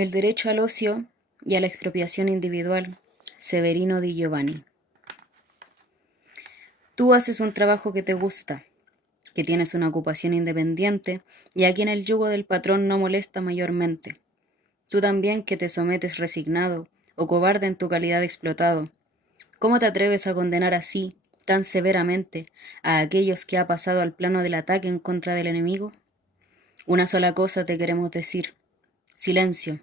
El derecho al ocio y a la expropiación individual, Severino Di Giovanni. Tú haces un trabajo que te gusta, que tienes una ocupación independiente y a quien el yugo del patrón no molesta mayormente. Tú también que te sometes resignado o cobarde en tu calidad de explotado. ¿Cómo te atreves a condenar así, tan severamente, a aquellos que ha pasado al plano del ataque en contra del enemigo? Una sola cosa te queremos decir. Silencio.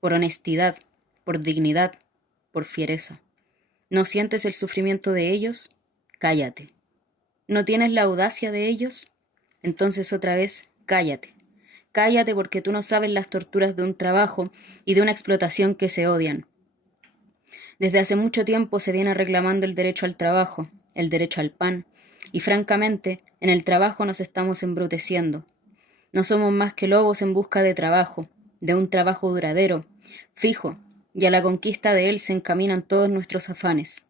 Por honestidad, por dignidad, por fiereza. ¿No sientes el sufrimiento de ellos? Cállate. ¿No tienes la audacia de ellos? Entonces otra vez, cállate. Cállate porque tú no sabes las torturas de un trabajo y de una explotación que se odian. Desde hace mucho tiempo se viene reclamando el derecho al trabajo, el derecho al pan, y francamente, en el trabajo nos estamos embruteciendo. No somos más que lobos en busca de trabajo, de un trabajo duradero, fijo, y a la conquista de él se encaminan todos nuestros afanes.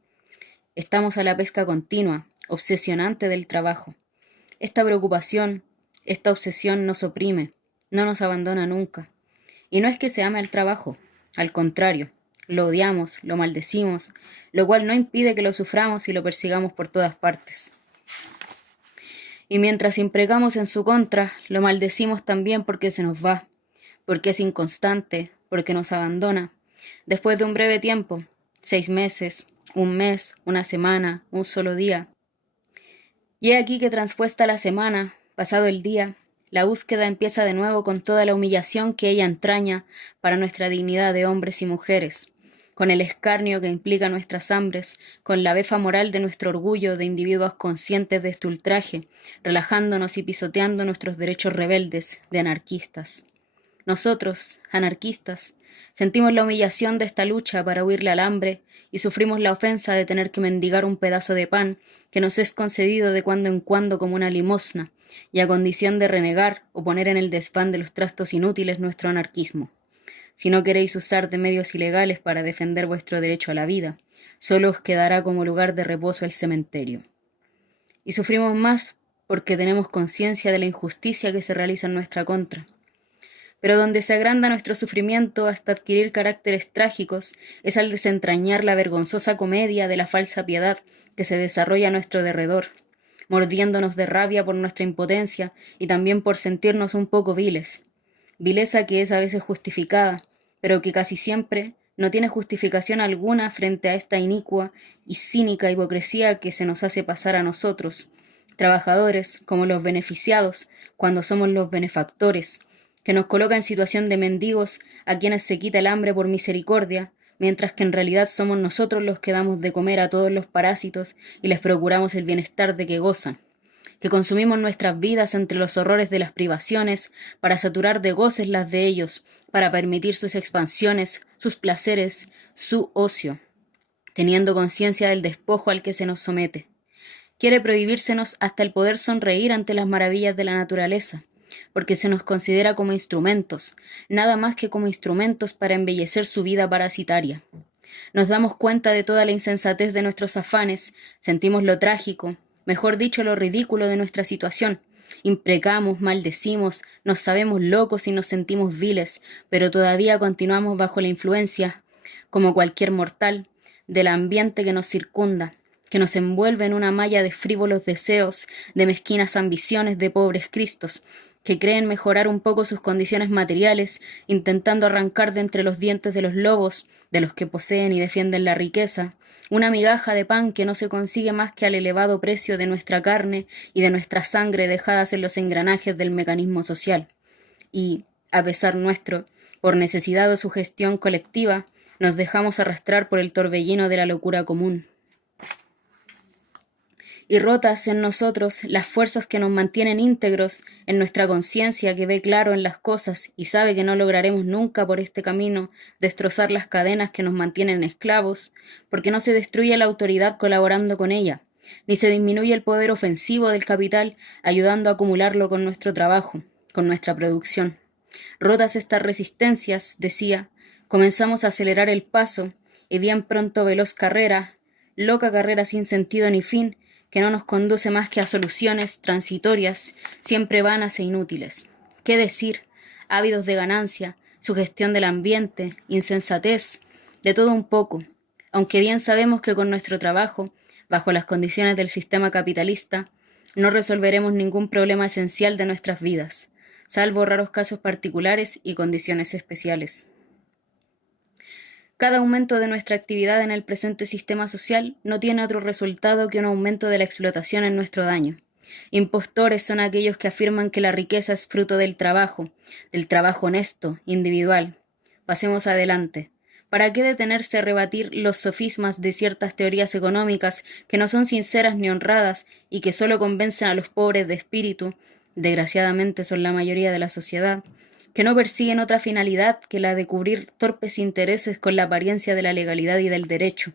Estamos a la pesca continua, obsesionante del trabajo. Esta preocupación, esta obsesión nos oprime, no nos abandona nunca. Y no es que se ame al trabajo, al contrario, lo odiamos, lo maldecimos, lo cual no impide que lo suframos y lo persigamos por todas partes. Y mientras imprecamos en su contra, lo maldecimos también porque se nos va, porque es inconstante, porque nos abandona. Después de un breve tiempo, 6 meses, un mes, una semana, un solo día. Y he aquí que transpuesta la semana, pasado el día, la búsqueda empieza de nuevo con toda la humillación que ella entraña para nuestra dignidad de hombres y mujeres, con el escarnio que implica nuestras hambres, con la befa moral de nuestro orgullo de individuos conscientes de este ultraje, relajándonos y pisoteando nuestros derechos rebeldes de anarquistas. Nosotros, anarquistas, sentimos la humillación de esta lucha para huirle al hambre y sufrimos la ofensa de tener que mendigar un pedazo de pan que nos es concedido de cuando en cuando como una limosna, y a condición de renegar o poner en el desván de los trastos inútiles nuestro anarquismo. Si no queréis usar de medios ilegales para defender vuestro derecho a la vida, solo os quedará como lugar de reposo el cementerio. Y sufrimos más porque tenemos conciencia de la injusticia que se realiza en nuestra contra. Pero donde se agranda nuestro sufrimiento hasta adquirir caracteres trágicos es al desentrañar la vergonzosa comedia de la falsa piedad que se desarrolla a nuestro derredor, mordiéndonos de rabia por nuestra impotencia y también por sentirnos un poco viles. Vileza que es a veces justificada, pero que casi siempre no tiene justificación alguna frente a esta inicua y cínica hipocresía que se nos hace pasar a nosotros, trabajadores, como los beneficiados, cuando somos los benefactores, que nos coloca en situación de mendigos a quienes se quita el hambre por misericordia, mientras que en realidad somos nosotros los que damos de comer a todos los parásitos y les procuramos el bienestar de que gozan, que consumimos nuestras vidas entre los horrores de las privaciones para saturar de goces las de ellos, para permitir sus expansiones, sus placeres, su ocio, teniendo conciencia del despojo al que se nos somete. Quiere prohibírsenos hasta el poder sonreír ante las maravillas de la naturaleza, porque se nos considera como instrumentos, nada más que como instrumentos para embellecer su vida parasitaria. Nos damos cuenta de toda la insensatez de nuestros afanes, sentimos lo trágico, mejor dicho lo ridículo de nuestra situación, imprecamos, maldecimos, nos sabemos locos y nos sentimos viles, pero todavía continuamos bajo la influencia, como cualquier mortal, del ambiente que nos circunda, que nos envuelve en una malla de frívolos deseos, de mezquinas ambiciones de pobres cristos, que creen mejorar un poco sus condiciones materiales, intentando arrancar de entre los dientes de los lobos, de los que poseen y defienden la riqueza, una migaja de pan que no se consigue más que al elevado precio de nuestra carne y de nuestra sangre dejadas en los engranajes del mecanismo social. Y, a pesar nuestro, por necesidad o sugestión colectiva, nos dejamos arrastrar por el torbellino de la locura común. Y rotas en nosotros las fuerzas que nos mantienen íntegros, en nuestra conciencia que ve claro en las cosas y sabe que no lograremos nunca por este camino destrozar las cadenas que nos mantienen esclavos, porque no se destruye la autoridad colaborando con ella, ni se disminuye el poder ofensivo del capital ayudando a acumularlo con nuestro trabajo, con nuestra producción. Rotas estas resistencias, decía, comenzamos a acelerar el paso, y bien pronto veloz carrera, loca carrera sin sentido ni fin, que no nos conduce más que a soluciones transitorias, siempre vanas e inútiles. ¿Qué decir? Ávidos de ganancia, su gestión del ambiente, insensatez, de todo un poco, aunque bien sabemos que con nuestro trabajo, bajo las condiciones del sistema capitalista, no resolveremos ningún problema esencial de nuestras vidas, salvo raros casos particulares y condiciones especiales. Cada aumento de nuestra actividad en el presente sistema social no tiene otro resultado que un aumento de la explotación en nuestro daño. Impostores son aquellos que afirman que la riqueza es fruto del trabajo honesto, individual. Pasemos adelante. ¿Para qué detenerse a rebatir los sofismas de ciertas teorías económicas que no son sinceras ni honradas y que solo convencen a los pobres de espíritu, desgraciadamente son la mayoría de la sociedad, que no persiguen otra finalidad que la de cubrir torpes intereses con la apariencia de la legalidad y del derecho?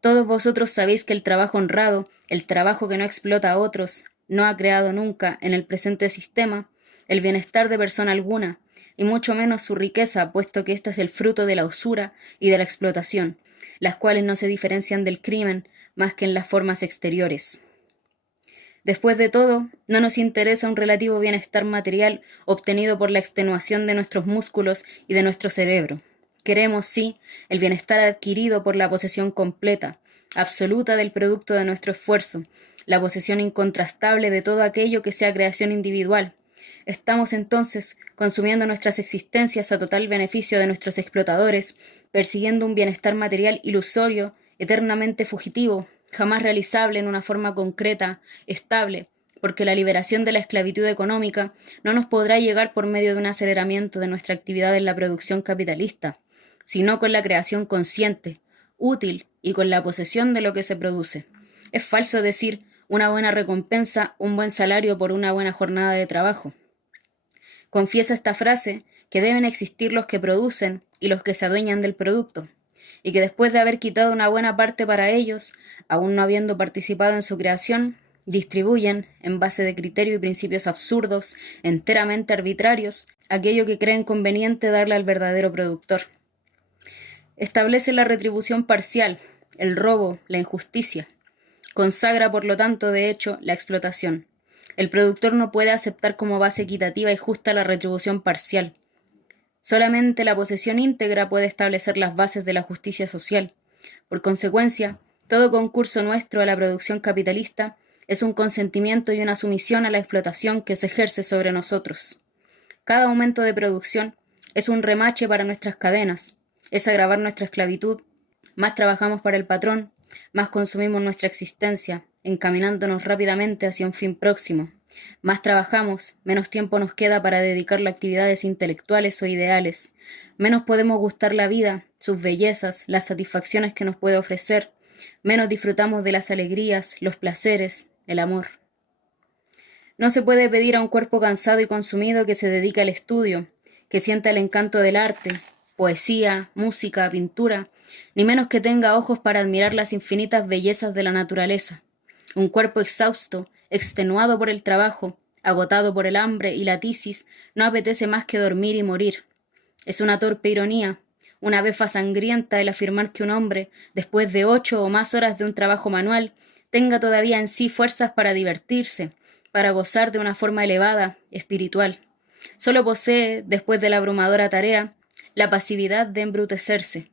Todos vosotros sabéis que el trabajo honrado, el trabajo que no explota a otros, no ha creado nunca, en el presente sistema, el bienestar de persona alguna, y mucho menos su riqueza, puesto que ésta es el fruto de la usura y de la explotación, las cuales no se diferencian del crimen más que en las formas exteriores. Después de todo, no nos interesa un relativo bienestar material obtenido por la extenuación de nuestros músculos y de nuestro cerebro. Queremos, sí, el bienestar adquirido por la posesión completa, absoluta del producto de nuestro esfuerzo, la posesión incontrastable de todo aquello que sea creación individual. Estamos entonces consumiendo nuestras existencias a total beneficio de nuestros explotadores, persiguiendo un bienestar material ilusorio, eternamente fugitivo, jamás realizable en una forma concreta, estable, porque la liberación de la esclavitud económica no nos podrá llegar por medio de un aceleramiento de nuestra actividad en la producción capitalista, sino con la creación consciente, útil y con la posesión de lo que se produce. Es falso decir una buena recompensa, un buen salario por una buena jornada de trabajo. Confiesa esta frase que deben existir los que producen y los que se adueñan del producto, y que después de haber quitado una buena parte para ellos, aún no habiendo participado en su creación, distribuyen, en base de criterios y principios absurdos, enteramente arbitrarios, aquello que creen conveniente darle al verdadero productor. Establece la retribución parcial, el robo, la injusticia. Consagra, por lo tanto, de hecho, la explotación. El productor no puede aceptar como base equitativa y justa la retribución parcial. Solamente la posesión íntegra puede establecer las bases de la justicia social. Por consecuencia, todo concurso nuestro a la producción capitalista es un consentimiento y una sumisión a la explotación que se ejerce sobre nosotros. Cada aumento de producción es un remache para nuestras cadenas, es agravar nuestra esclavitud. Más trabajamos para el patrón, más consumimos nuestra existencia, encaminándonos rápidamente hacia un fin próximo. Más trabajamos, menos tiempo nos queda para dedicarle a actividades intelectuales o ideales, menos podemos gustar la vida, sus bellezas, las satisfacciones que nos puede ofrecer, menos disfrutamos de las alegrías, los placeres, el amor. No se puede pedir a un cuerpo cansado y consumido que se dedique al estudio, que sienta el encanto del arte, poesía, música, pintura, ni menos que tenga ojos para admirar las infinitas bellezas de la naturaleza. Un cuerpo exhausto, extenuado por el trabajo, agotado por el hambre y la tisis, no apetece más que dormir y morir. Es una torpe ironía, una befa sangrienta el afirmar que un hombre, después de 8 o más horas de un trabajo manual, tenga todavía en sí fuerzas para divertirse, para gozar de una forma elevada, espiritual. Solo posee, después de la abrumadora tarea, la pasividad de embrutecerse,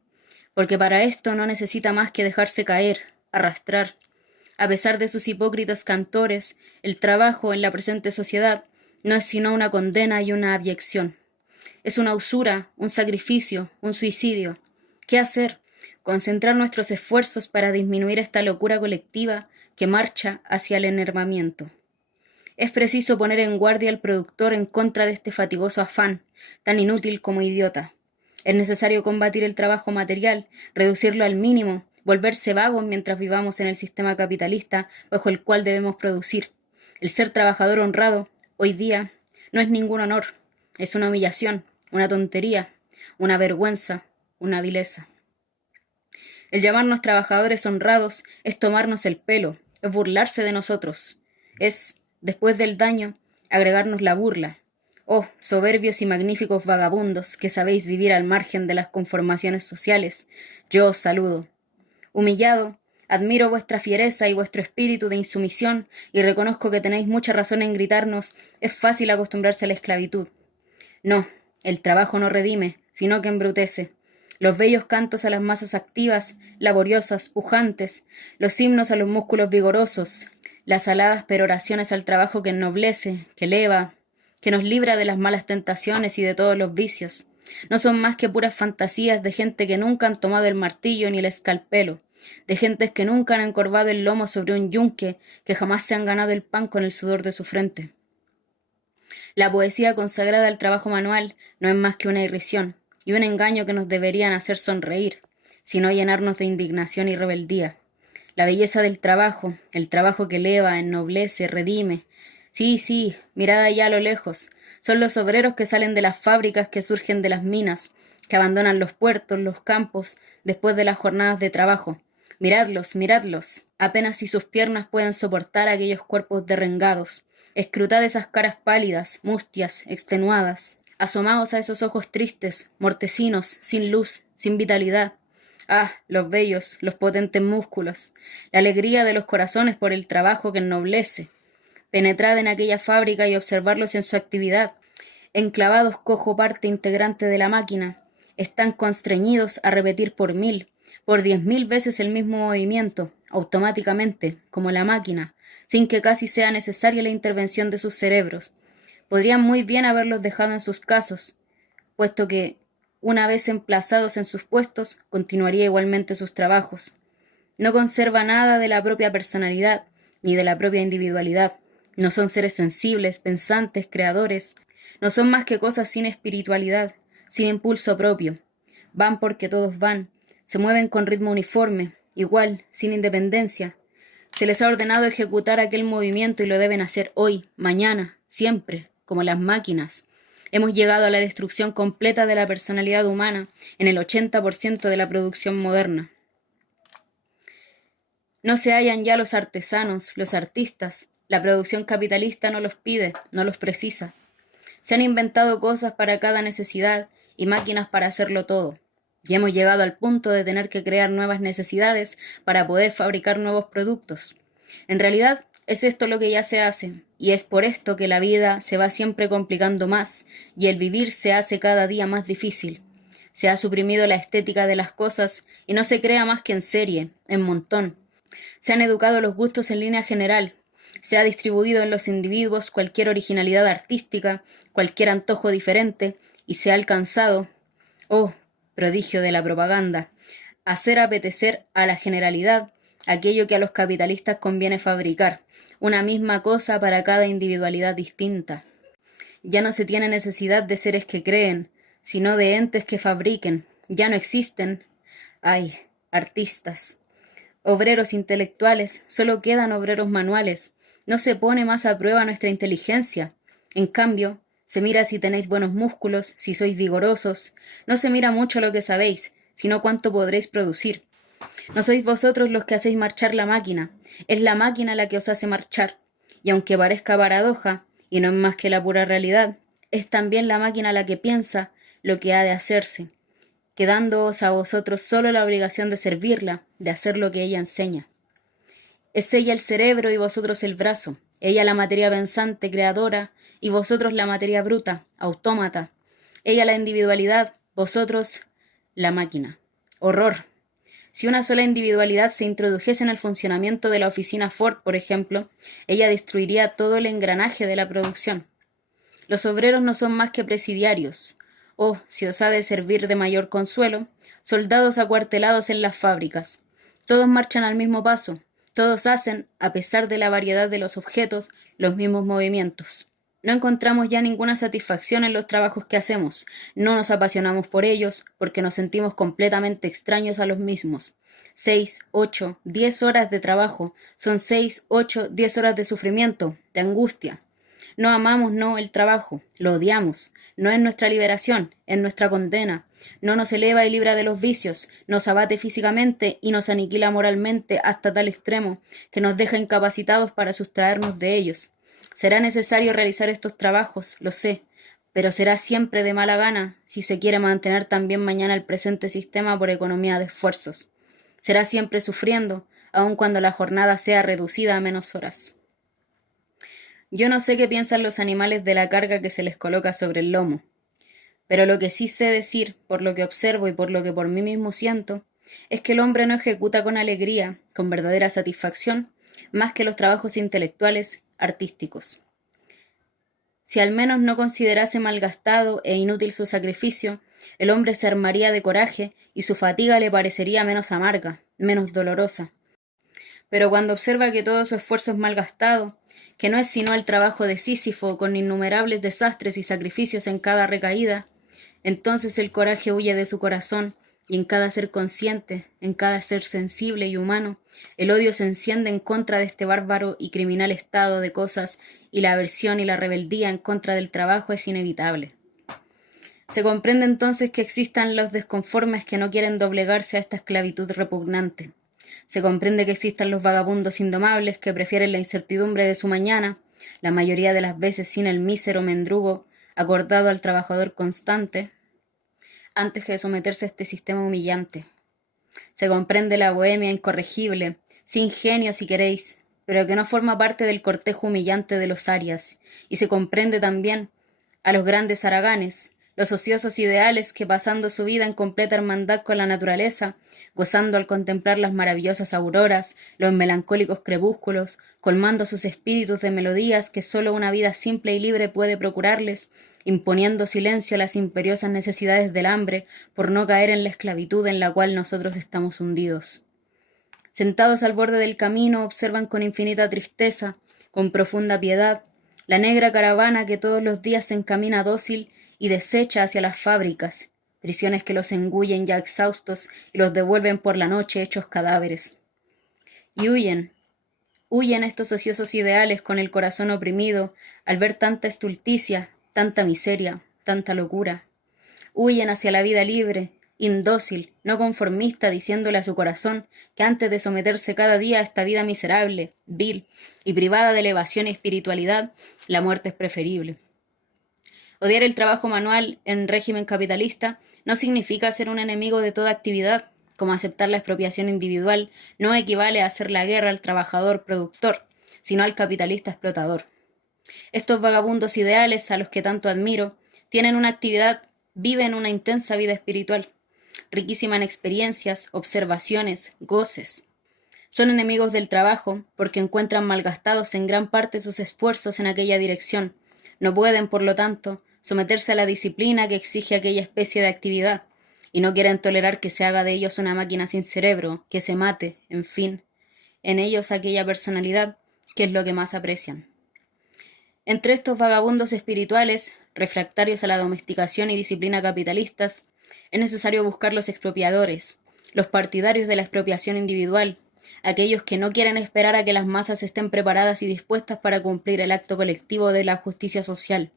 porque para esto no necesita más que dejarse caer, arrastrar. A pesar de sus hipócritas cantores, el trabajo en la presente sociedad no es sino una condena y una abyección. Es una usura, un sacrificio, un suicidio. ¿Qué hacer? Concentrar nuestros esfuerzos para disminuir esta locura colectiva que marcha hacia el enervamiento. Es preciso poner en guardia al productor en contra de este fatigoso afán, tan inútil como idiota. Es necesario combatir el trabajo material, reducirlo al mínimo, volverse vagos mientras vivamos en el sistema capitalista bajo el cual debemos producir. El ser trabajador honrado, hoy día, no es ningún honor, es una humillación, una tontería, una vergüenza, una vileza. El llamarnos trabajadores honrados es tomarnos el pelo, es burlarse de nosotros, es, después del daño, agregarnos la burla. Oh, soberbios y magníficos vagabundos que sabéis vivir al margen de las conformaciones sociales, yo os saludo. Humillado, admiro vuestra fiereza y vuestro espíritu de insumisión y reconozco que tenéis mucha razón en gritarnos, es fácil acostumbrarse a la esclavitud. No, El trabajo no redime, sino que embrutece. Los bellos cantos a las masas activas, laboriosas, pujantes, los himnos a los músculos vigorosos, las aladas peroraciones al trabajo que ennoblece, que eleva, que nos libra de las malas tentaciones y de todos los vicios. No son más que puras fantasías de gente que nunca han tomado el martillo ni el escalpelo, de gentes que nunca han encorvado el lomo sobre un yunque, que jamás se han ganado el pan con el sudor de su frente. La poesía consagrada al trabajo manual no es más que una irrisión y un engaño que nos deberían hacer sonreír, sino llenarnos de indignación y rebeldía. La belleza del trabajo, el trabajo que eleva, ennoblece, redime. Sí, mirad allá a lo lejos. Son los obreros que salen de las fábricas, que surgen de las minas, que abandonan los puertos, los campos, después de las jornadas de trabajo. Miradlos. Apenas si sus piernas pueden soportar aquellos cuerpos derrengados. Escrutad esas caras pálidas, mustias, extenuadas. Asomaos a esos ojos tristes, mortecinos, sin luz, sin vitalidad. Ah, los bellos, los potentes músculos, la alegría de los corazones por el trabajo que ennoblece. Penetrad en aquella fábrica y observarlos en su actividad. Enclavados cojo parte integrante de la máquina, están constreñidos a repetir por 1000, por 10.000 veces el mismo movimiento, automáticamente, como la máquina, sin que casi sea necesaria la intervención de sus cerebros. Podrían muy bien haberlos dejado en sus casos, puesto que, una vez emplazados en sus puestos, continuaría igualmente sus trabajos. No conserva nada de la propia personalidad, ni de la propia individualidad. No son seres sensibles, pensantes, creadores. No son más que cosas sin espiritualidad, sin impulso propio. Van porque todos van. Se mueven con ritmo uniforme, igual, sin independencia. Se les ha ordenado ejecutar aquel movimiento y lo deben hacer hoy, mañana, siempre, como las máquinas. Hemos llegado a la destrucción completa de la personalidad humana en el 80% de la producción moderna. No se hallan ya los artesanos, los artistas. La producción capitalista no los pide, no los precisa. Se han inventado cosas para cada necesidad y máquinas para hacerlo todo. Y hemos llegado al punto de tener que crear nuevas necesidades para poder fabricar nuevos productos. En realidad, es esto lo que ya se hace, y es por esto que la vida se va siempre complicando más y el vivir se hace cada día más difícil. Se ha suprimido la estética de las cosas y no se crea más que en serie, en montón. Se han educado los gustos en línea general. Se ha distribuido en los individuos cualquier originalidad artística, cualquier antojo diferente, y se ha alcanzado, oh, prodigio de la propaganda, hacer apetecer a la generalidad aquello que a los capitalistas conviene fabricar, una misma cosa para cada individualidad distinta. Ya no se tiene necesidad de seres que creen, sino de entes que fabriquen. Ya no existen, ay, artistas. Obreros intelectuales, solo quedan obreros manuales. No se pone más a prueba nuestra inteligencia. En cambio, se mira si tenéis buenos músculos, si sois vigorosos. No se mira mucho lo que sabéis, sino cuánto podréis producir. No sois vosotros los que hacéis marchar la máquina, es la máquina la que os hace marchar. Y aunque parezca paradoja, y no es más que la pura realidad, es también la máquina la que piensa lo que ha de hacerse, quedándoos a vosotros solo la obligación de servirla, de hacer lo que ella enseña. Es ella el cerebro y vosotros el brazo, ella la materia pensante, creadora, y vosotros la materia bruta, autómata. Ella la individualidad, vosotros la máquina. Horror. Si una sola individualidad se introdujese en el funcionamiento de la oficina Ford, por ejemplo, ella destruiría todo el engranaje de la producción. Los obreros no son más que presidiarios, o, si os ha de servir de mayor consuelo, soldados acuartelados en las fábricas. Todos marchan al mismo paso, todos hacen, a pesar de la variedad de los objetos, los mismos movimientos. No encontramos ya ninguna satisfacción en los trabajos que hacemos, no nos apasionamos por ellos, porque nos sentimos completamente extraños a los mismos. 6, 8, 10 horas de trabajo son 6, 8, 10 horas de sufrimiento, de angustia. No amamos, no, el trabajo, lo odiamos. No es nuestra liberación, es nuestra condena. No nos eleva y libra de los vicios, nos abate físicamente y nos aniquila moralmente hasta tal extremo que nos deja incapacitados para sustraernos de ellos. Será necesario realizar estos trabajos, lo sé, pero será siempre de mala gana si se quiere mantener también mañana el presente sistema por economía de esfuerzos. Será siempre sufriendo, aun cuando la jornada sea reducida a menos horas. Yo no sé qué piensan los animales de la carga que se les coloca sobre el lomo. Pero lo que sí sé decir, por lo que observo y por lo que por mí mismo siento, es que el hombre no ejecuta con alegría, con verdadera satisfacción, más que los trabajos intelectuales, artísticos. Si al menos no considerase malgastado e inútil su sacrificio, el hombre se armaría de coraje y su fatiga le parecería menos amarga, menos dolorosa. Pero cuando observa que todo su esfuerzo es malgastado, que no es sino el trabajo de Sísifo con innumerables desastres y sacrificios en cada recaída, entonces el coraje huye de su corazón y en cada ser consciente, en cada ser sensible y humano, el odio se enciende en contra de este bárbaro y criminal estado de cosas y la aversión y la rebeldía en contra del trabajo es inevitable. Se comprende entonces que existan los desconformes que no quieren doblegarse a esta esclavitud repugnante. Se comprende que existan los vagabundos indomables que prefieren la incertidumbre de su mañana, la mayoría de las veces sin el mísero mendrugo acordado al trabajador constante, antes que someterse a este sistema humillante. Se comprende la bohemia incorregible, sin genio si queréis, pero que no forma parte del cortejo humillante de los arias, y se comprende también a los grandes haraganes, los ociosos ideales que pasando su vida en completa hermandad con la naturaleza, gozando al contemplar las maravillosas auroras, los melancólicos crepúsculos, colmando sus espíritus de melodías que sólo una vida simple y libre puede procurarles, imponiendo silencio a las imperiosas necesidades del hambre por no caer en la esclavitud en la cual nosotros estamos hundidos. Sentados al borde del camino observan con infinita tristeza, con profunda piedad, la negra caravana que todos los días se encamina dócil y deshecha hacia las fábricas, prisiones que los engullen ya exhaustos y los devuelven por la noche hechos cadáveres. Y huyen estos ociosos ideales con el corazón oprimido al ver tanta estulticia, tanta miseria, tanta locura. Huyen hacia la vida libre, indócil, no conformista, diciéndole a su corazón que antes de someterse cada día a esta vida miserable, vil y privada de elevación y espiritualidad, la muerte es preferible. Odiar el trabajo manual en régimen capitalista no significa ser un enemigo de toda actividad, como aceptar la expropiación individual no equivale a hacer la guerra al trabajador productor, sino al capitalista explotador. Estos vagabundos ideales, a los que tanto admiro, tienen una actividad, viven una intensa vida espiritual, riquísima en experiencias, observaciones, goces. Son enemigos del trabajo porque encuentran malgastados en gran parte sus esfuerzos en aquella dirección. No pueden, por lo tanto, someterse a la disciplina que exige aquella especie de actividad, y no quieren tolerar que se haga de ellos una máquina sin cerebro, que se mate, en fin, en ellos aquella personalidad que es lo que más aprecian. Entre estos vagabundos espirituales, refractarios a la domesticación y disciplina capitalistas, es necesario buscar los expropiadores, los partidarios de la expropiación individual, aquellos que no quieren esperar a que las masas estén preparadas y dispuestas para cumplir el acto colectivo de la justicia social.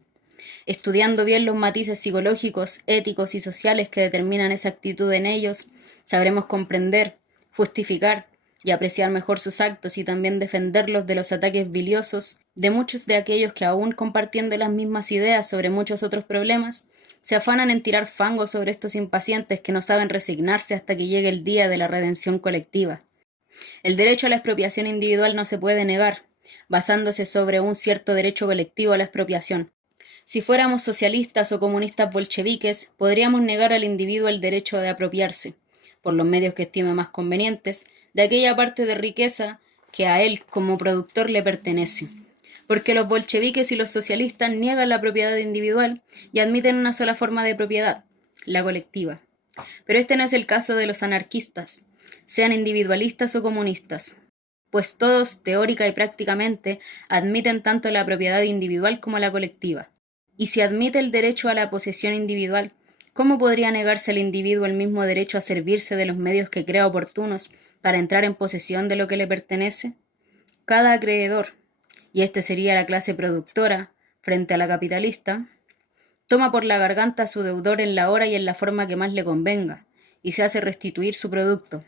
Estudiando bien los matices psicológicos, éticos y sociales que determinan esa actitud en ellos, sabremos comprender, justificar y apreciar mejor sus actos y también defenderlos de los ataques biliosos de muchos de aquellos que, aún compartiendo las mismas ideas sobre muchos otros problemas, se afanan en tirar fango sobre estos impacientes que no saben resignarse hasta que llegue el día de la redención colectiva. El derecho a la expropiación individual no se puede negar, basándose sobre un cierto derecho colectivo a la expropiación. Si fuéramos socialistas o comunistas bolcheviques, podríamos negar al individuo el derecho de apropiarse, por los medios que estime más convenientes, de aquella parte de riqueza que a él como productor le pertenece. Porque los bolcheviques y los socialistas niegan la propiedad individual y admiten una sola forma de propiedad, la colectiva. Pero este no es el caso de los anarquistas, sean individualistas o comunistas, pues todos, teórica y prácticamente, admiten tanto la propiedad individual como la colectiva. Y si admite el derecho a la posesión individual, ¿cómo podría negarse al individuo el mismo derecho a servirse de los medios que crea oportunos para entrar en posesión de lo que le pertenece? Cada acreedor, y este sería la clase productora, frente a la capitalista, toma por la garganta a su deudor en la hora y en la forma que más le convenga, y se hace restituir su producto,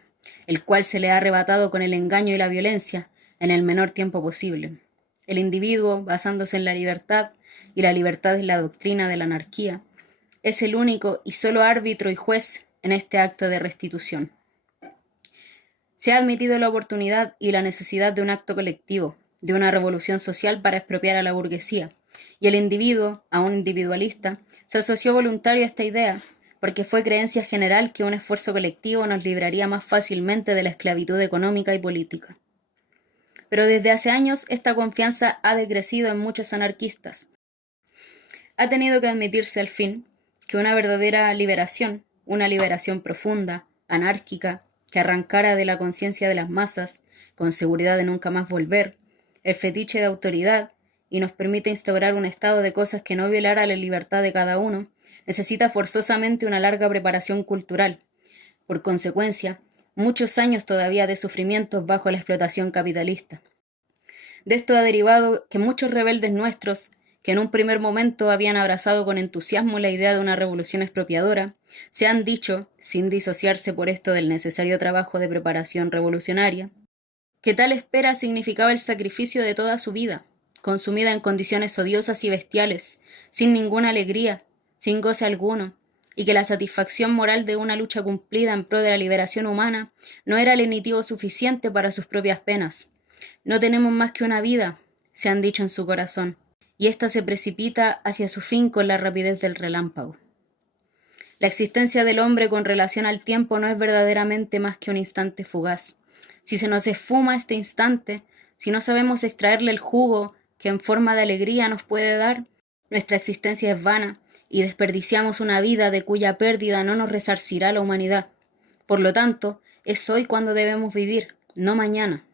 el cual se le ha arrebatado con el engaño y la violencia en el menor tiempo posible. El individuo, basándose en la libertad, y la libertad es la doctrina de la anarquía, es el único y solo árbitro y juez en este acto de restitución. Se ha admitido la oportunidad y la necesidad de un acto colectivo, de una revolución social para expropiar a la burguesía, y el individuo, aún individualista, se asoció voluntario a esta idea, porque fue creencia general que un esfuerzo colectivo nos libraría más fácilmente de la esclavitud económica y política. Pero desde hace años esta confianza ha decrecido en muchos anarquistas. Ha tenido que admitirse al fin que una verdadera liberación, una liberación profunda, anárquica, que arrancara de la conciencia de las masas, con seguridad de nunca más volver, el fetiche de autoridad, y nos permite instaurar un estado de cosas que no violara la libertad de cada uno, necesita forzosamente una larga preparación cultural. Por consecuencia, muchos años todavía de sufrimientos bajo la explotación capitalista. De esto ha derivado que muchos rebeldes nuestros, que en un primer momento habían abrazado con entusiasmo la idea de una revolución expropiadora, se han dicho, sin disociarse por esto del necesario trabajo de preparación revolucionaria, que tal espera significaba el sacrificio de toda su vida, consumida en condiciones odiosas y bestiales, sin ninguna alegría, sin goce alguno, y que la satisfacción moral de una lucha cumplida en pro de la liberación humana no era lenitivo suficiente para sus propias penas. No tenemos más que una vida, se han dicho en su corazón, y ésta se precipita hacia su fin con la rapidez del relámpago. La existencia del hombre con relación al tiempo no es verdaderamente más que un instante fugaz. Si se nos esfuma este instante, si no sabemos extraerle el jugo que en forma de alegría nos puede dar, nuestra existencia es vana y desperdiciamos una vida de cuya pérdida no nos resarcirá la humanidad. Por lo tanto, es hoy cuando debemos vivir, no mañana.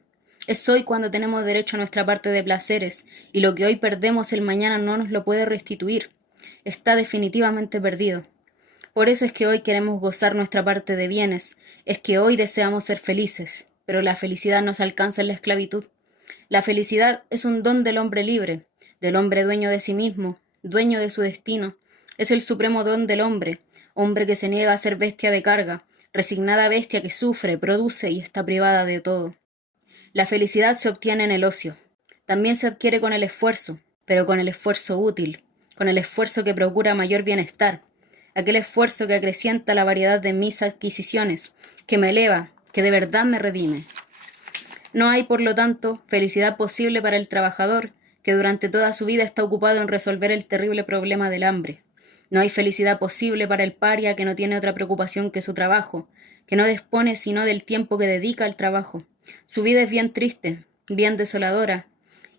Es hoy cuando tenemos derecho a nuestra parte de placeres, y lo que hoy perdemos el mañana no nos lo puede restituir. Está definitivamente perdido. Por eso es que hoy queremos gozar nuestra parte de bienes, es que hoy deseamos ser felices, pero la felicidad no se alcanza en la esclavitud. La felicidad es un don del hombre libre, del hombre dueño de sí mismo, dueño de su destino. Es el supremo don del hombre, hombre que se niega a ser bestia de carga, resignada bestia que sufre, produce y está privada de todo. La felicidad se obtiene en el ocio. También se adquiere con el esfuerzo, pero con el esfuerzo útil, con el esfuerzo que procura mayor bienestar, aquel esfuerzo que acrecienta la variedad de mis adquisiciones, que me eleva, que de verdad me redime. No hay, por lo tanto, felicidad posible para el trabajador, que durante toda su vida está ocupado en resolver el terrible problema del hambre. No hay felicidad posible para el paria que no tiene otra preocupación que su trabajo, que no dispone sino del tiempo que dedica al trabajo. Su vida es bien triste, bien desoladora,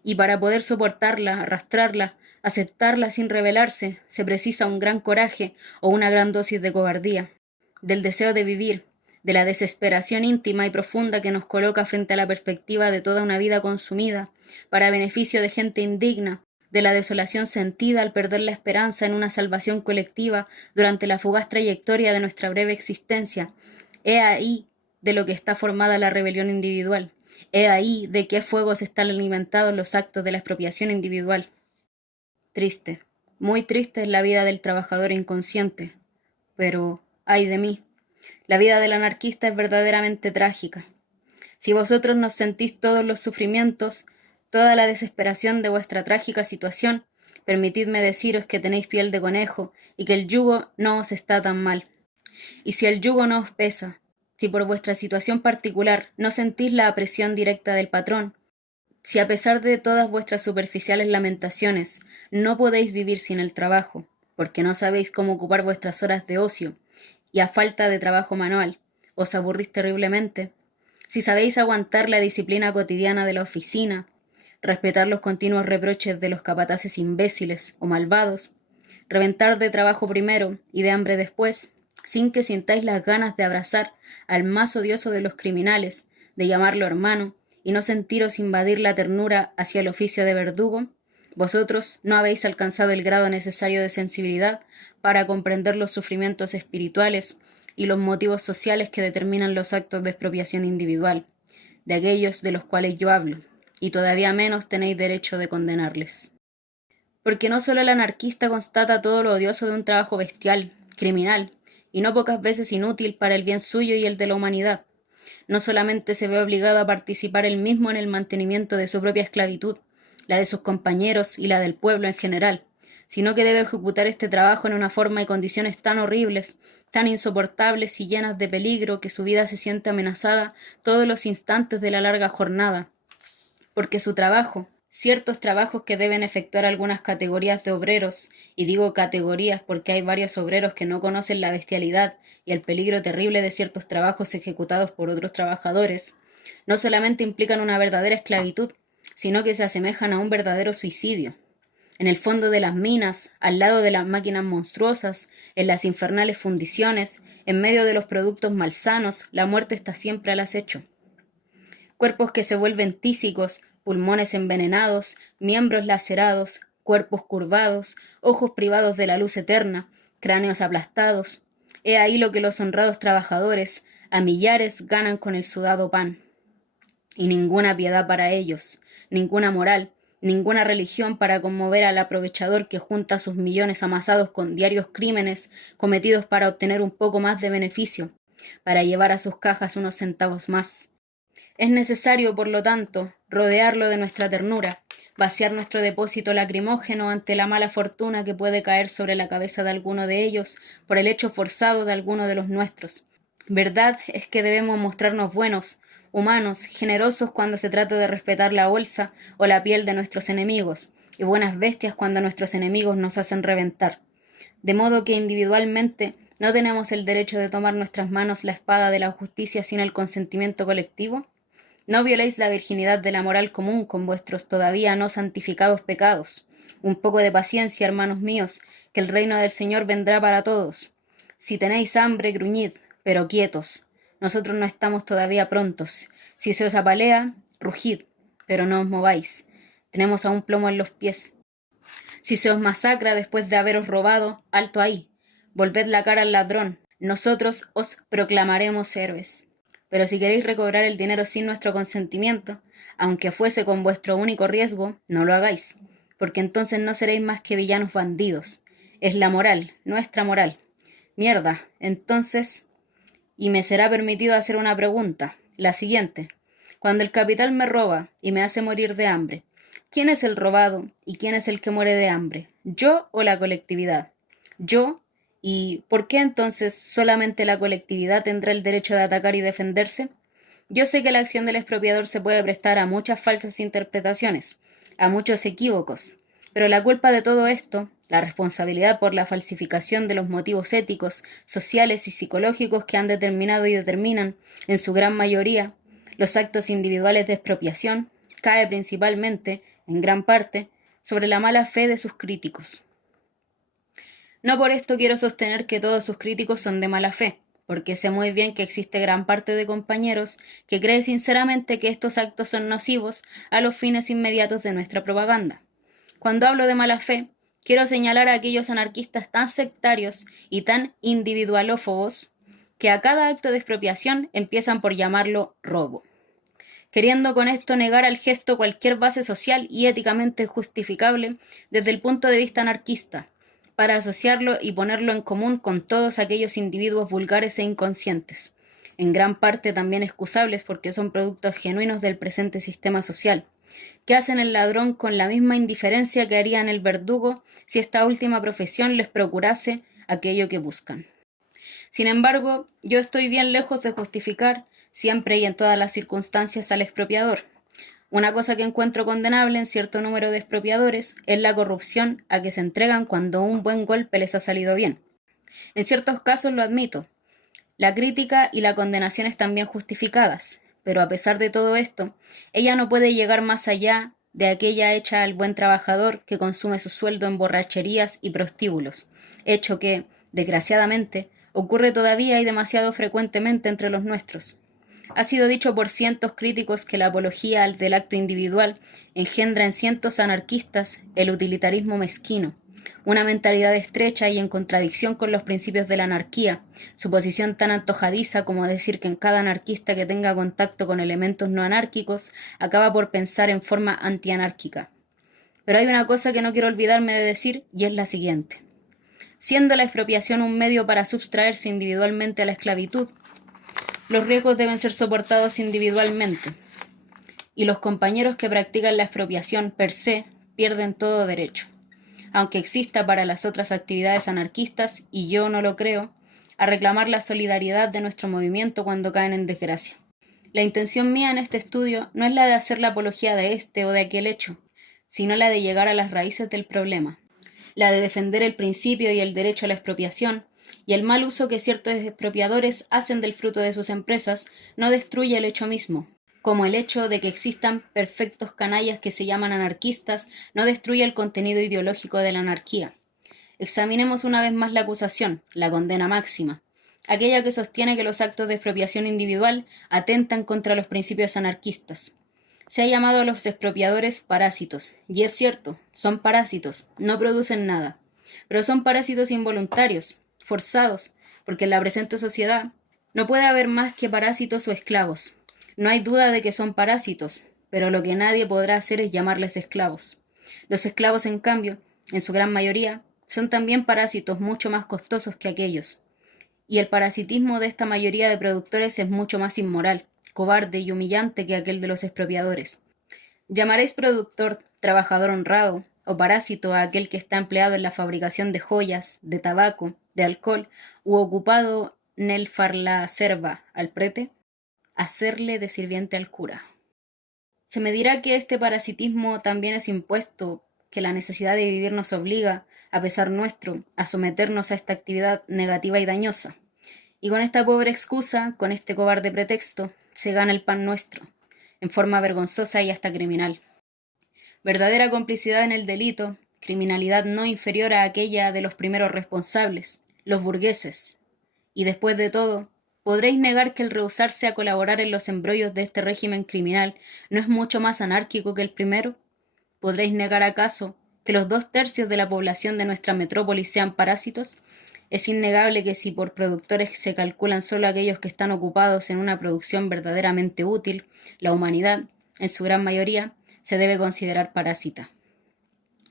y para poder soportarla, arrastrarla, aceptarla sin rebelarse, se precisa un gran coraje o una gran dosis de cobardía, del deseo de vivir, de la desesperación íntima y profunda que nos coloca frente a la perspectiva de toda una vida consumida, para beneficio de gente indigna, de la desolación sentida al perder la esperanza en una salvación colectiva durante la fugaz trayectoria de nuestra breve existencia. He ahí de lo que está formada la rebelión individual. He ahí de qué fuegos están alimentados los actos de la expropiación individual. Triste, muy triste es la vida del trabajador inconsciente. Pero, ay de mí, la vida del anarquista es verdaderamente trágica. Si vosotros nos sentís todos los sufrimientos, toda la desesperación de vuestra trágica situación, permitidme deciros que tenéis piel de conejo y que el yugo no os está tan mal. Y si el yugo no os pesa, si por vuestra situación particular no sentís la presión directa del patrón, si a pesar de todas vuestras superficiales lamentaciones no podéis vivir sin el trabajo, porque no sabéis cómo ocupar vuestras horas de ocio, y a falta de trabajo manual, os aburrís terriblemente, si sabéis aguantar la disciplina cotidiana de la oficina, respetar los continuos reproches de los capataces imbéciles o malvados, reventar de trabajo primero y de hambre después, sin que sintáis las ganas de abrazar al más odioso de los criminales, de llamarlo hermano, y no sentiros invadir la ternura hacia el oficio de verdugo, vosotros no habéis alcanzado el grado necesario de sensibilidad para comprender los sufrimientos espirituales y los motivos sociales que determinan los actos de expropiación individual, de aquellos de los cuales yo hablo, y todavía menos tenéis derecho de condenarles. Porque no solo el anarquista constata todo lo odioso de un trabajo bestial, criminal, y no pocas veces inútil para el bien suyo y el de la humanidad. No solamente se ve obligado a participar él mismo en el mantenimiento de su propia esclavitud, la de sus compañeros y la del pueblo en general, sino que debe ejecutar este trabajo en una forma y condiciones tan horribles, tan insoportables y llenas de peligro que su vida se siente amenazada todos los instantes de la larga jornada. porque su trabajo, ciertos trabajos que deben efectuar algunas categorías de obreros, y digo categorías porque hay varios obreros que no conocen la bestialidad y el peligro terrible de ciertos trabajos ejecutados por otros trabajadores, no solamente implican una verdadera esclavitud, sino que se asemejan a un verdadero suicidio. En el fondo de las minas, al lado de las máquinas monstruosas, en las infernales fundiciones, en medio de los productos malsanos, la muerte está siempre al acecho. Cuerpos que se vuelven tísicos, pulmones envenenados, miembros lacerados, cuerpos curvados, ojos privados de la luz eterna, cráneos aplastados. He ahí lo que los honrados trabajadores, a millares, ganan con el sudado pan. Y ninguna piedad para ellos, ninguna moral, ninguna religión para conmover al aprovechador que junta sus millones amasados con diarios crímenes cometidos para obtener un poco más de beneficio, para llevar a sus cajas unos centavos más. Es necesario, por lo tanto, rodearlo de nuestra ternura, vaciar nuestro depósito lacrimógeno ante la mala fortuna que puede caer sobre la cabeza de alguno de ellos por el hecho forzado de alguno de los nuestros. Verdad es que debemos mostrarnos buenos, humanos, generosos cuando se trata de respetar la bolsa o la piel de nuestros enemigos, y buenas bestias cuando nuestros enemigos nos hacen reventar. De modo que individualmente no tenemos el derecho de tomar nuestras manos la espada de la justicia sin el consentimiento colectivo. No violéis la virginidad de la moral común con vuestros todavía no santificados pecados. Un poco de paciencia, hermanos míos, que el reino del Señor vendrá para todos. Si tenéis hambre, gruñid, pero quietos. Nosotros no estamos todavía prontos. Si se os apalea, rugid, pero no os mováis. Tenemos aún plomo en los pies. Si se os masacra después de haberos robado, alto ahí. Volved la cara al ladrón. Nosotros os proclamaremos héroes. Pero si queréis recobrar el dinero sin nuestro consentimiento, aunque fuese con vuestro único riesgo, no lo hagáis, porque entonces no seréis más que villanos bandidos. Es la moral, nuestra moral. Mierda, entonces... Y me será permitido hacer una pregunta, la siguiente. Cuando el capital me roba y me hace morir de hambre, ¿quién es el robado y quién es el que muere de hambre? ¿Yo o la colectividad? Yo. ¿Y por qué entonces solamente la colectividad tendrá el derecho de atacar y defenderse? Yo sé que la acción del expropiador se puede prestar a muchas falsas interpretaciones, a muchos equívocos, pero la culpa de todo esto, la responsabilidad por la falsificación de los motivos éticos, sociales y psicológicos que han determinado y determinan, en su gran mayoría, los actos individuales de expropiación, cae principalmente, en gran parte, sobre la mala fe de sus críticos. No por esto quiero sostener que todos sus críticos son de mala fe, porque sé muy bien que existe gran parte de compañeros que cree sinceramente que estos actos son nocivos a los fines inmediatos de nuestra propaganda. Cuando hablo de mala fe, quiero señalar a aquellos anarquistas tan sectarios y tan individualófobos que a cada acto de expropiación empiezan por llamarlo robo, queriendo con esto negar al gesto cualquier base social y éticamente justificable desde el punto de vista anarquista, para asociarlo y ponerlo en común con todos aquellos individuos vulgares e inconscientes, en gran parte también excusables porque son productos genuinos del presente sistema social, que hacen el ladrón con la misma indiferencia que harían el verdugo si esta última profesión les procurase aquello que buscan. Sin embargo, yo estoy bien lejos de justificar siempre y en todas las circunstancias al expropiador. Una cosa que encuentro condenable en cierto número de expropiadores es la corrupción a que se entregan cuando un buen golpe les ha salido bien. En ciertos casos lo admito. La crítica y la condenación están bien justificadas, pero a pesar de todo esto, ella no puede llegar más allá de aquella hecha al buen trabajador que consume su sueldo en borracherías y prostíbulos, hecho que, desgraciadamente, ocurre todavía y demasiado frecuentemente entre los nuestros. Ha sido dicho por cientos críticos que la apología del acto individual engendra en cientos anarquistas el utilitarismo mezquino, una mentalidad estrecha y en contradicción con los principios de la anarquía, su posición tan antojadiza como decir que en cada anarquista que tenga contacto con elementos no anárquicos acaba por pensar en forma antianárquica. Pero hay una cosa que no quiero olvidarme de decir y es la siguiente. Siendo la expropiación un medio para sustraerse individualmente a la esclavitud, los riesgos deben ser soportados individualmente, y los compañeros que practican la expropiación per se pierden todo derecho, aunque exista para las otras actividades anarquistas, y yo no lo creo, a reclamar la solidaridad de nuestro movimiento cuando caen en desgracia. La intención mía en este estudio no es la de hacer la apología de este o de aquel hecho, sino la de llegar a las raíces del problema, la de defender el principio y el derecho a la expropiación, y el mal uso que ciertos expropiadores hacen del fruto de sus empresas no destruye el hecho mismo, como el hecho de que existan perfectos canallas que se llaman anarquistas no destruye el contenido ideológico de la anarquía. Examinemos una vez más la acusación, la condena máxima, aquella que sostiene que los actos de expropiación individual atentan contra los principios anarquistas. Se ha llamado a los expropiadores parásitos, y es cierto, son parásitos, no producen nada, pero son parásitos involuntarios, forzados, porque en la presente sociedad no puede haber más que parásitos o esclavos. No hay duda de que son parásitos, pero lo que nadie podrá hacer es llamarles esclavos. Los esclavos, en cambio, en su gran mayoría, son también parásitos mucho más costosos que aquellos. Y el parasitismo de esta mayoría de productores es mucho más inmoral, cobarde y humillante que aquel de los expropiadores. Llamaréis productor, trabajador honrado, o parásito a aquel que está empleado en la fabricación de joyas, de tabaco, de alcohol, u ocupado nel far la serva al prete, hacerle de sirviente al cura. Se me dirá que este parasitismo también es impuesto, que la necesidad de vivir nos obliga, a pesar nuestro, a someternos a esta actividad negativa y dañosa. Y con esta pobre excusa, con este cobarde pretexto, se gana el pan nuestro, en forma vergonzosa y hasta criminal. Verdadera complicidad en el delito, criminalidad no inferior a aquella de los primeros responsables, los burgueses. Y después de todo, ¿podréis negar que el rehusarse a colaborar en los embrollos de este régimen criminal no es mucho más anárquico que el primero? ¿Podréis negar acaso que los 2/3 de la población de nuestra metrópoli sean parásitos? Es innegable que si por productores se calculan solo aquellos que están ocupados en una producción verdaderamente útil, la humanidad, en su gran mayoría, se debe considerar parásita.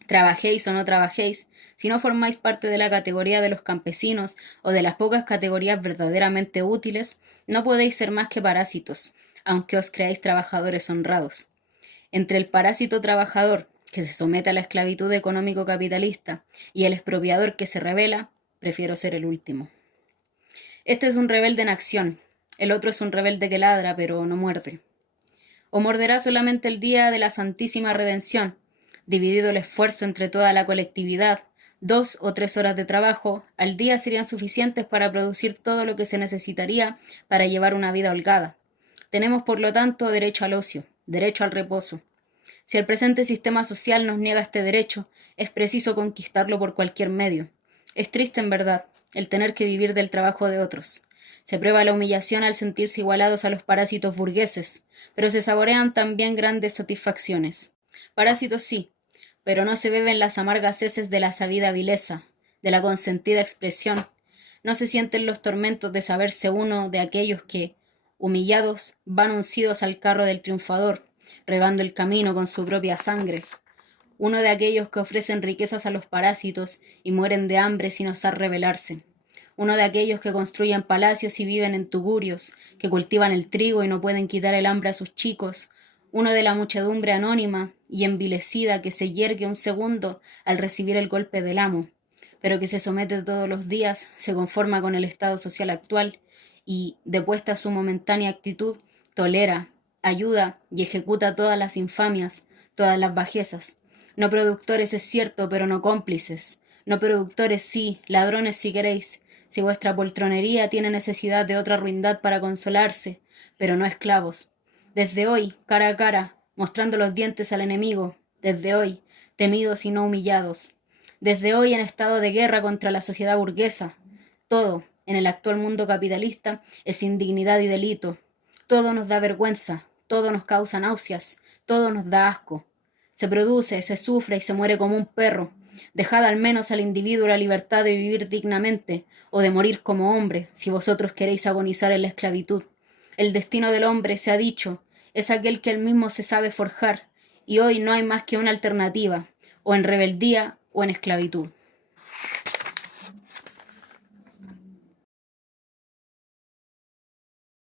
Trabajéis o no trabajéis, si no formáis parte de la categoría de los campesinos o de las pocas categorías verdaderamente útiles, no podéis ser más que parásitos, aunque os creáis trabajadores honrados. Entre el parásito trabajador, que se somete a la esclavitud económico-capitalista, y el expropiador que se rebela, prefiero ser el último. Este es un rebelde en acción, el otro es un rebelde que ladra, pero no muerde. O morderá solamente el día de la Santísima Redención, dividido el esfuerzo entre toda la colectividad, 2 o 3 horas de trabajo al día serían suficientes para producir todo lo que se necesitaría para llevar una vida holgada. Tenemos, por lo tanto, derecho al ocio, derecho al reposo. Si el presente sistema social nos niega este derecho, es preciso conquistarlo por cualquier medio. Es triste, en verdad, el tener que vivir del trabajo de otros. Se prueba la humillación al sentirse igualados a los parásitos burgueses, pero se saborean también grandes satisfacciones. Parásitos sí, pero no se beben las amargas heces de la sabida vileza, de la consentida expresión. No se sienten los tormentos de saberse uno de aquellos que, humillados, van uncidos al carro del triunfador, regando el camino con su propia sangre. Uno de aquellos que ofrecen riquezas a los parásitos y mueren de hambre sin osar rebelarse. Uno de aquellos que construyen palacios y viven en tugurios, que cultivan el trigo y no pueden quitar el hambre a sus chicos. Uno de la muchedumbre anónima y envilecida que se yergue un segundo al recibir el golpe del amo, pero que se somete todos los días, se conforma con el estado social actual y, depuesta su momentánea actitud, tolera, ayuda y ejecuta todas las infamias, todas las bajezas. No productores es cierto, pero no cómplices. No productores sí, ladrones si queréis, si vuestra poltronería tiene necesidad de otra ruindad para consolarse, pero no esclavos. Desde hoy, cara a cara, mostrando los dientes al enemigo, desde hoy, temidos y no humillados. Desde hoy en estado de guerra contra la sociedad burguesa. Todo, en el actual mundo capitalista, es indignidad y delito. Todo nos da vergüenza, todo nos causa náuseas, todo nos da asco. Se produce, se sufre y se muere como un perro. Dejad al menos al individuo la libertad de vivir dignamente o de morir como hombre, si vosotros queréis agonizar en la esclavitud. El destino del hombre, se ha dicho, es aquel que él mismo se sabe forjar, y hoy no hay más que una alternativa, o en rebeldía o en esclavitud.